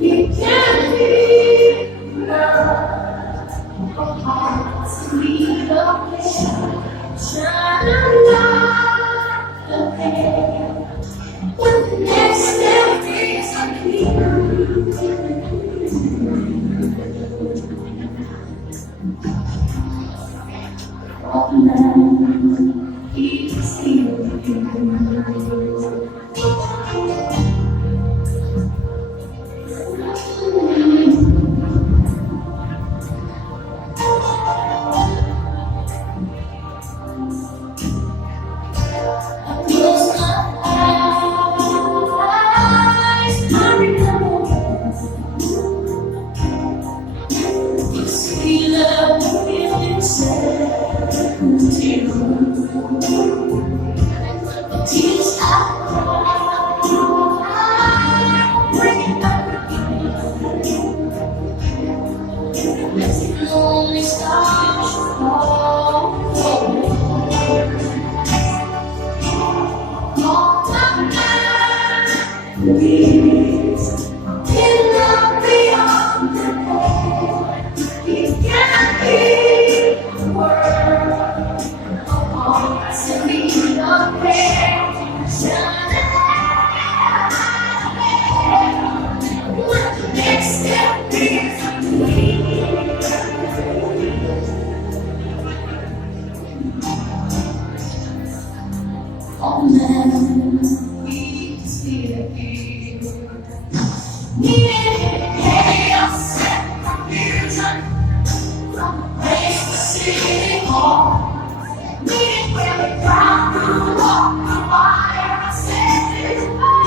You can be love, hearts lead up there, shine a light ahead. When the next step is all man, he's here. Only stars fall. All the memories in love beyond the pale. It can't be the world apart to be the pair. Shining when the next step is me. Oh man, he's here. Needed chaos and confusion from the place to city hall. Needed where the crowd grew up the wire and set it home.